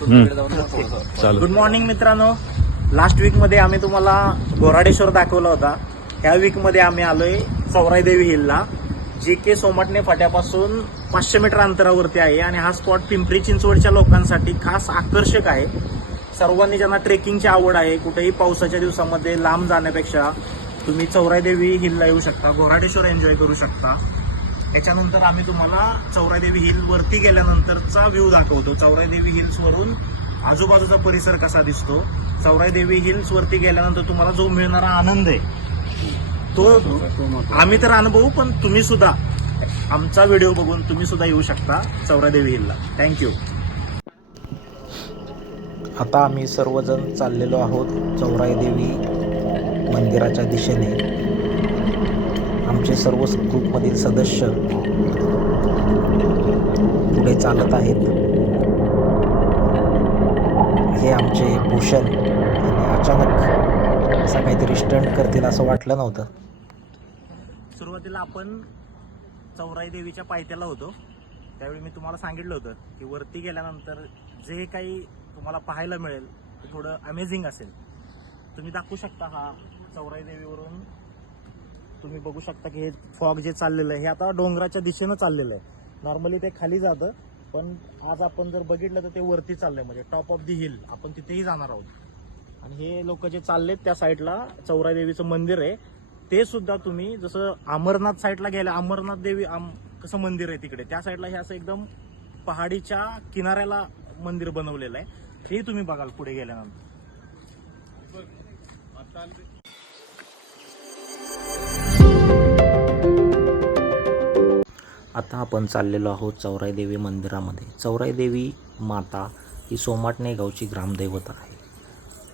चालू good morning मित्रांनो. Last वीकमध्ये आम्ही तुम्हाला गोराडेश्वर दाखवला होता. ह्या वीकमध्ये आम्ही आलोय चौराई देवी हिलला जे के सोमटणे फाट्यापासून पाचशे मीटर अंतरावरती आहे आणि हा स्पॉट पिंपरी चिंचवडच्या लोकांसाठी खास आकर्षक आहे. सर्वांनी ज्यांना ट्रेकिंगची आवड आहे कुठेही पावसाच्या दिवसामध्ये लांब जाण्यापेक्षा तुम्ही चौराई देवी हिलला येऊ शकता गोराडेश्वर एन्जॉय करू शकता. त्याच्यानंतर आम्ही तुम्हाला चौरादेवी हिल वरती गेल्यानंतरचा व्ह्यू दाखवतो. चौरादेवी हिल्स वरून आजूबाजूचा परिसर कसा दिसतो? चौरादेवी हिल्स वरती गेल्यानंतर तुम्हाला जो मिळणारा आनंद आहे तो आम्ही तर अनुभवू पण तुम्ही सुद्धा आमचा व्हिडिओ बघून तुम्ही सुद्धा येऊ शकता चौरादेवी हिलला थँक्यू आता आम्ही सर्वजण चाललेलो आहोत चौरादेवी मंदिराच्या दिशेने. आमचे सर्व ग्रुपमधील सदस्य पुढे चालत आहेत. हे आमचे भूषण आणि अचानक असा काहीतरी स्टंट करतील असं वाटलं नव्हतं. सुरुवातीला आपण चौराई देवीच्या पायथ्याला होतो. त्यावेळी मी तुम्हाला सांगितलं होतं की वरती गेल्यानंतर जे काही तुम्हाला पाहायला मिळेल ते थोडं अमेझिंग असेल. तुम्ही दाखवू शकता हा चौराई देवीवरून तुम्ही बघू शकता की हे फॉग जे चाललेलं आहे हे आता डोंगराच्या दिशेनं चाललेलं आहे. नॉर्मली ते खाली जातं पण आज आपण जर बघितलं तर ते वरती चाललंय म्हणजे टॉप ऑफ दी हिल आपण तिथेही जाणार आहोत. आणि हे लोक जे चाललेत त्या साईडला चौरा देवीचं मंदिर आहे ते सुद्धा तुम्ही जसं अमरनाथ साईडला गेलं अमरनाथ देवी आम कसं मंदिर आहे तिकडे त्या साईडला हे असं एकदम पहाडीच्या किनाऱ्याला मंदिर बनवलेलं आहे. हे तुम्ही बघाल पुढे गेल्यानंतर. आता आपण चाललेलो आहोत चौराई देवी मंदिरामध्ये. चौराई देवी माता ही सोमाटणे गावची ग्रामदैवत आहे.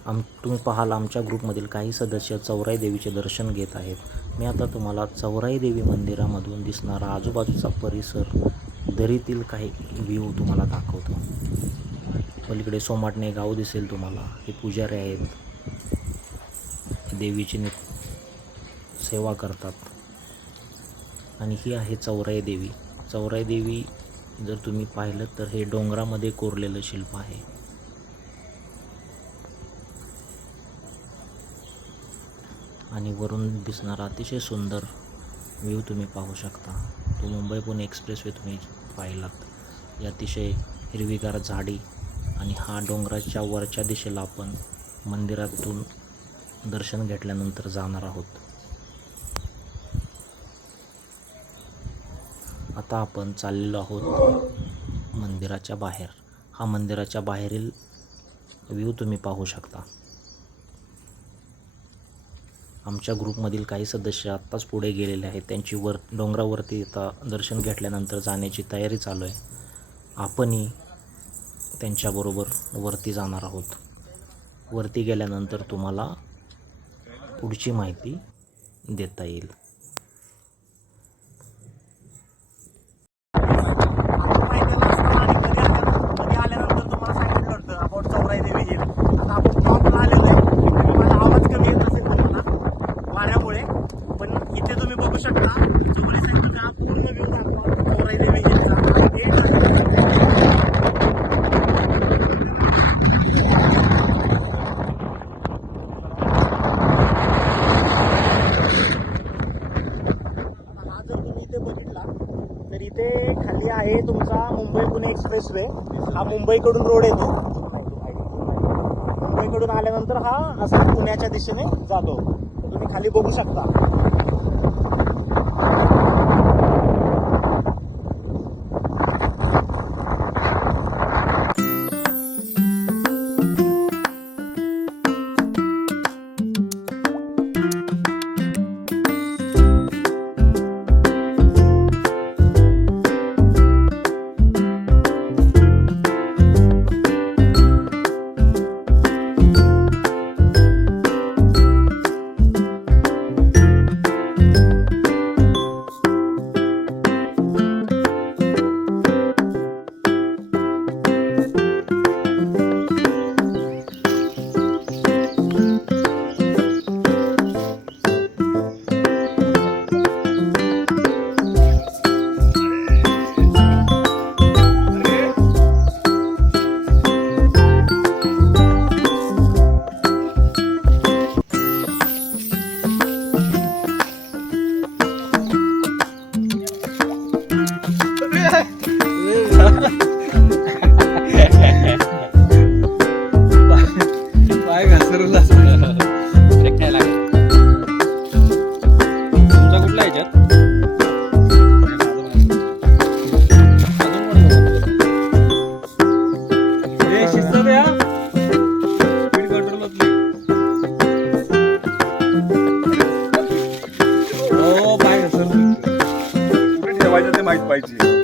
आम तुम्ही पाहाल आमच्या ग्रुपमधील काही सदस्य चौराई देवीचे दर्शन घेत आहेत. मी आता तुम्हाला चौराई देवी मंदिरामधून दिसणारा आजूबाजूचा परिसर दरीतील काही व्ह्यू तुम्हाला दाखवतो. पलीकडे सोमाटणे गाव दिसेल तुम्हाला. हे पुजारी आहेत. देवीची सेवा करतात. आणि ही आहे चौराई देवी. चौराई देवी जर तुम्ही पाहिलं तर हे डोंगरामध्ये कोरलेलं शिल्प आहे. आणि वरून दिसणारा अतिशय सुंदर व्ह्यू तुम्ही पाहू शकता. तो मुंबई पुणे एक्सप्रेसवे तुम्ही पाहिलात. या अतिशय हिरवीगार झाडी आणि हा डोंगराच्या वरच्या दिशेला आपण मंदिरातून दर्शन घेतल्यानंतर जाणार आहोत. आता आपण चाललेलो आहोत मंदिराच्या बाहेर. हा मंदिराच्या बाहेरील व्ह्यू तुम्ही पाहू शकता. आमच्या ग्रुपमधील काही सदस्य आत्ताच पुढे गेलेले आहेत. त्यांची वर डोंगरावरती आता दर्शन घेतल्यानंतर जाण्याची तयारी चालू आहे. आपणही त्यांच्याबरोबर वरती जाणार आहोत. वरती गेल्यानंतर तुम्हाला पुढची माहिती देता येईल कधी आल्यानंतर तुम्हाला सांगितलं होतं अबाउट चौराई देवी हिल आता आपण टॉपला आलेलो आहे आणि माझा आवाज कमी येत असेल तुम्हाला वाऱ्यामुळे. पण इथे तुम्ही बघू शकता चौराई साईडचा पूर्ण व्ह्यू दाखवा. चौराई हा जर तुम्ही इथे बघितला तर इथे खाली आहे तुमचा मुंबई पुणे एक्सप्रेस वे हा मुंबईकडून रोड येतो. मुंबईकडून आल्यानंतर हा असा पुण्याच्या दिशेने जातो. तुम्ही खाली बघू शकता. हो, पाय